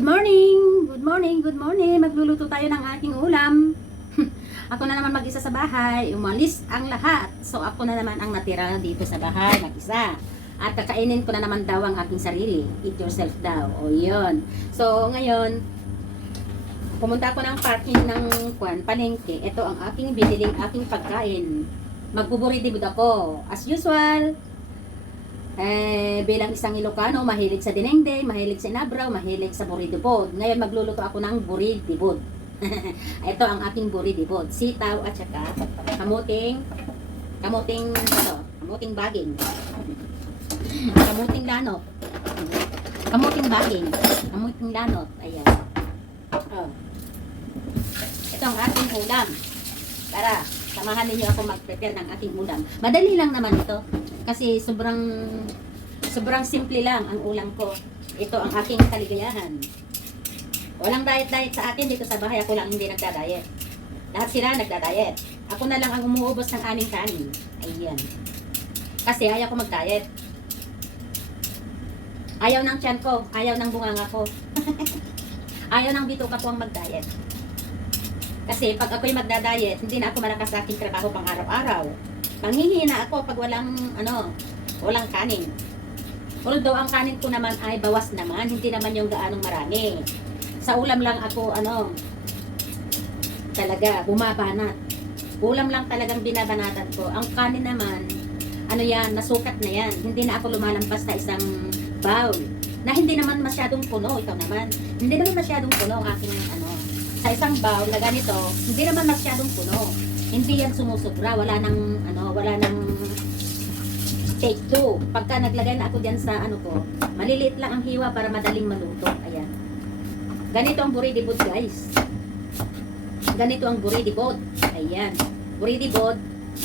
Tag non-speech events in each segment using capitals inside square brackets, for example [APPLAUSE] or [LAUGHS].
Good morning! Good morning, good morning. Magluluto tayo ng aking ulam. [LAUGHS] ako na naman mag-isa sa bahay. Umalis ang lahat. So ako na naman ang natira dito sa bahay, mag-isa. At kakainin ko na naman daw ang aking sarili. Eat yourself daw. O yun. So ngayon, pumunta ako ng parking ng kwan, palengke. Ito ang aking biniling aking pagkain. Magbuburidibud ako. As usual, eh, bilang isang Ilocano, mahilig sa dinengdeng, mahilig sa inabraw, mahilig sa buridibod. Ngayon magluluto ako ng buridibod. [LAUGHS] Ito ang aking buridibod. Sitaw at saka kamuting, kamuting, ano, kamuting baging. Kamuting lanot. Kamuting baging. Kamuting lanot. Ayan. Oh. Ito ang aking ulam. Tara, samahan ninyo ako mag-prepare ng aking ulam. Madali lang naman ito. Kasi sobrang sobrang simple lang ang ulam ko. Ito ang aking kaligayahan. Walang diet-diet sa akin dito sa bahay. Ako lang hindi nagda-diet. Lahat sila nagda-diet. Ako na lang ang umuubos ng aming kanin. Ayan. Kasi ayaw ko mag-diet. Ayaw ng tiyan ko. Ayaw ng bunganga ko. [LAUGHS] ayaw ng bituka ko ang mag-diet. Kasi pag ako'y magda-diet, hindi na ako malakas sa aking trabaho pang araw-araw. Manghihina ako pag walang, ano, walang kanin. Although ang kanin ko naman ay bawas naman, hindi naman yung gaanong marami. Sa ulam lang ako, ano, talaga, bumabanat. Ulam lang talagang binabanatan ko. Ang kanin naman, ano yan, nasukat na yan. Hindi na ako lumalampas sa isang bowl. Na hindi naman masyadong puno, ikaw naman. Hindi naman masyadong puno ang aking, ano, sa isang bowl na ganito, hindi naman masyadong puno. Hindi yan sumusubra, wala nang ano, wala nang take two. Pagka naglagay na ako diyan sa ano ko, maliliit lang ang hiwa para madaling maluto. Ayan. Ganito ang buridibod, guys. Ganito ang buridibod. Ayan. Buridibod,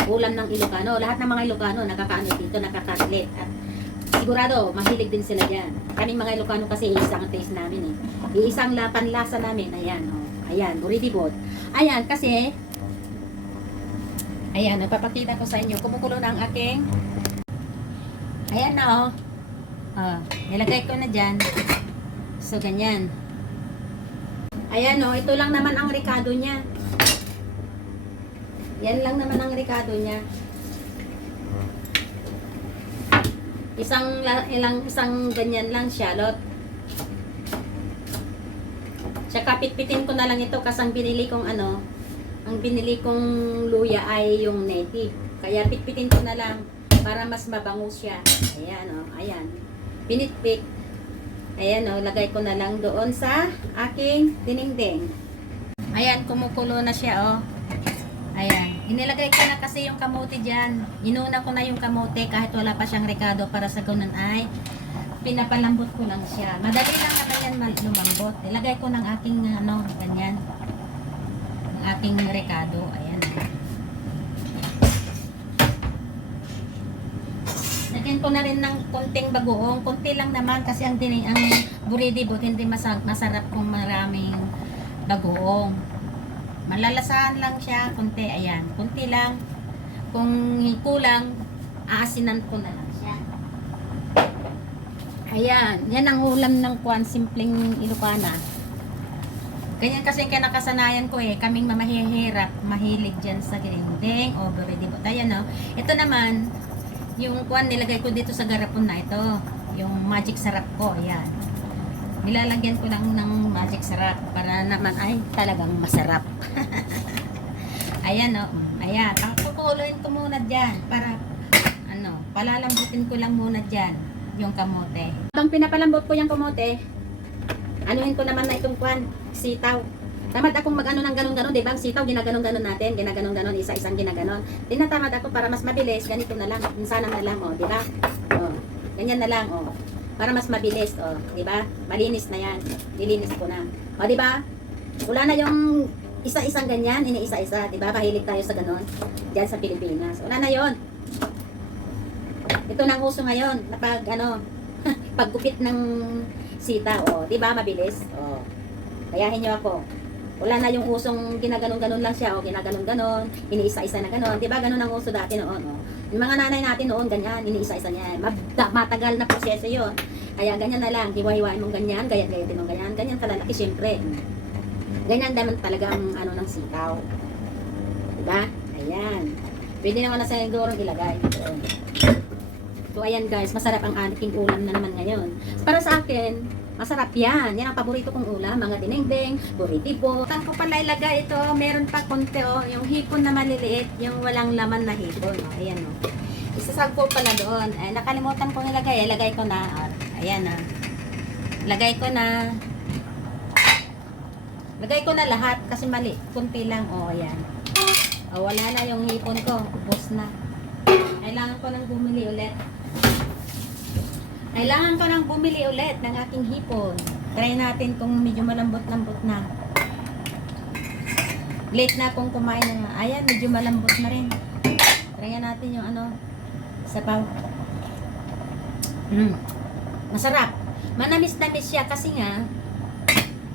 ulam ng Ilocano. Lahat ng mga Ilocano nakakaano dito, nakakatlet. At sigurado, mahilig din sila diyan. Kaming mga Ilocano kasi isang taste namin eh. Iisang la panlasa namin. Ayan, oh. Ayan, buridibod. Ayan, kasi Ayan, nagpapakita ko sa inyo. Kumukulo na ang aking Ayan na oh. Oh, nilagay ko na dyan. So, ganyan. Ayan oh, ito lang naman ang ricado niya. Yan lang naman ang ricado niya. Isang la- ilang isang ganyan lang shallot. Tsaka pitpitin ko na lang ito kasi ang binili kong ano, ang binili kong luya ay yung native. Kaya pitpitin ko na lang para mas mabango siya. Ayan o, oh, ayan. Pinitpit. Ayan o, oh, lagay ko na lang doon sa aking dinengdeng. Ayan, kumukulo na siya o. Oh. Ayan. Inilagay ko na kasi yung kamote dyan. Inuna ko na yung kamote kahit wala pa siyang rekado para sa ganun ay pinapalambot ko lang siya. Madali lang naman yan lumambot. Ilagay ko ng aking ano, ganyan. Ang aking rekado. Ayan. Lagyan ko na rin ng konting bagoong. Konti lang naman kasi ang, dini, ang buridibot hindi masa- masarap kung maraming bagoong. Malalasahan lang siya, konti, ayan. Konti lang. Kung kulang, aasinan ko na lang siya. Ayan, yan ang ulam ng kwan, simpleng Ilocana. Ganyan kasi kaya nakasanayan ko eh, kaming mamahihirap, mahilig dyan sa grinding o buridibot. Ayan no, ito naman, yung kwan nilagay ko dito sa garapon na ito, yung magic sarap ko, ayan. Nilalagyan ko lang ng magic sarap para naman ay talagang masarap. [LAUGHS] ayan o, ayan. Pakukuloyin ko muna dyan para ano, palalambutin ko lang muna dyan yung kamote. Habang pinapalambot ko yung kamote, anuhin ko naman na itong kwan, sitaw. Tamad akong mag-ano ng ganon-ganon, di ba? Ang sitaw, ginaganon-ganon natin, ginaganon-ganon, isa-isang ginaganon. Tinatamad ako para mas mabilis, ganito na lang, minsanan na lang, oh, di ba? Oh, ganyan na lang, oh. Para mas mabilis, oh, di ba? Malinis na yan. Nilinis ko na. O, di ba? Wala na yung isa-isang ganyan, ini-isa-isa, di ba? Mahilig tayo sa ganon. Diyan sa Pilipinas. Wala na yon. Ito na ang uso ngayon, na [LAUGHS] pag, ano, paggupit ng sita, oh, di ba? Mabilis. Oh. Kayahin nyo ako. Wala na yung usong ginaganon-ganon lang siya, o ginaganon-ganon, iniisa-isa na ganon. Di ba ganon ang uso dati noon, oh. Yung mga nanay natin noon, ganyan, iniisa-isa niya. Matagal na proseso yon. Kaya ganyan na lang, hiwa-hiwain mong ganyan, gaya-gaya din mong ganyan. ganyan kalalaki, syempre. Ganyan naman talaga ang ano ng sitaw. Diba? Ayan. Pwede naman na sa siguro ilagay. So, ayan guys, masarap ang aking ulam na naman ngayon. Para sa akin, masarap yan. Yan ang paborito kong ulam, mga dinengdeng, buritibo. Saan ko pala ilagay ito? Meron pa konti oh, yung hipon na maliliit, yung walang laman na hipon. Oh, ayan oh. Isasag ko pala doon. Eh, nakalimutan ko ilagay. Ilagay ko na. Oh, ayan ah. Lagay ko na. Lagay ko na lahat kasi mali. Kunti lang. Oh, ayan. Oh, wala na yung hipon ko. Ubos na. Kailangan ko nang bumili ulit. Kailangan ko nang bumili ulit ng aking hipon. Try natin kung medyo malambot-lambot na. Late na akong kumain ng... Ayan, medyo malambot na rin. Try natin yung ano, sabaw. Mm. Masarap. Manamis-namis siya kasi nga,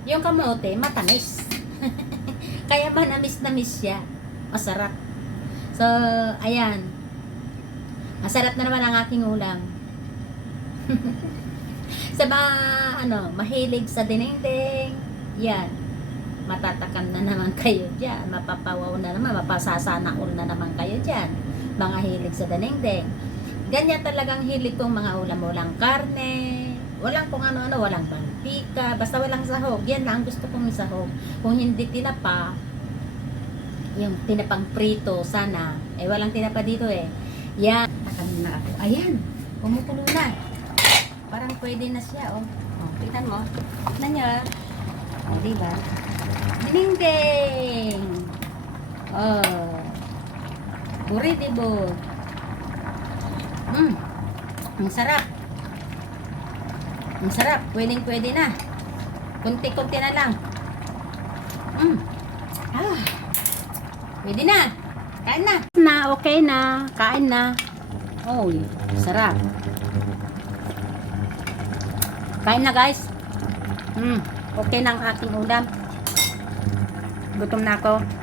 yung kamote, matamis. [LAUGHS] Kaya manamis-namis siya. Masarap. So, ayan. Masarap na naman ang aking ulam. [LAUGHS] sa mga, ano, mahilig sa dinengdeng, yan. Matatakan na naman kayo dyan. Mapapawaw na naman, mapasasana all na naman kayo dyan. Mga hilig sa dinengdeng. Ganyan talagang hilig kong mga ulam. Walang karne, walang kung ano-ano, walang mantika, basta walang sahog. Yan lang ang gusto kong sahog. Kung hindi tinapa, yung tinapang prito, sana. Eh, walang tinapa dito eh. Yan. Takan na ako. Ayan. Kumukulo na. Parang pwede na siya, oh. Oh, kita mo. Tignan niya. Oh, di ba? Ding-ding! Oh. Buri, di bo. Mm. Ang sarap. Ang sarap. Pwedeng pwede na. Kunti-kunti na lang. Mm. Ah. Pwede na. Kain na. Na, okay na. Kain na. Oh, sarap. Kain na guys. Mm, okay na ang aking ulam. Gutom na ako.